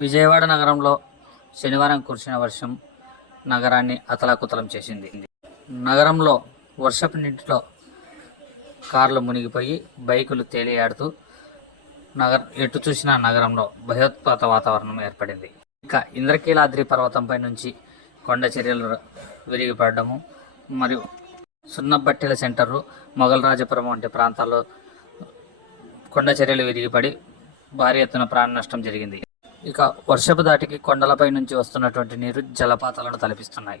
విజయవాడ నగరంలో శనివారం కురిసిన వర్షం నగరాన్ని అతలాకుతలం చేసింది. నగరంలో వర్షపు నీటిలో కార్లు మునిగిపోయి బైకులు తేలియాడుతూ నగర ఎటు చూసిన నగరంలో భయోత్పాత వాతావరణం ఏర్పడింది. ఇక ఇంద్రకీలాద్రి పర్వతంపై నుంచి కొండ చర్యలు విరిగిపడము మరియు సున్నబట్టెల సెంటరు మొగలరాజపురం వంటి ప్రాంతాల్లో కొండ చర్యలు విరిగిపడి భారీ ఎత్తున ప్రాణ నష్టం జరిగింది. ఇక వర్షపు దాటికి కొండలపై నుంచి వస్తున్నటువంటి నీరు జలపాతాలను తలపిస్తున్నాయి.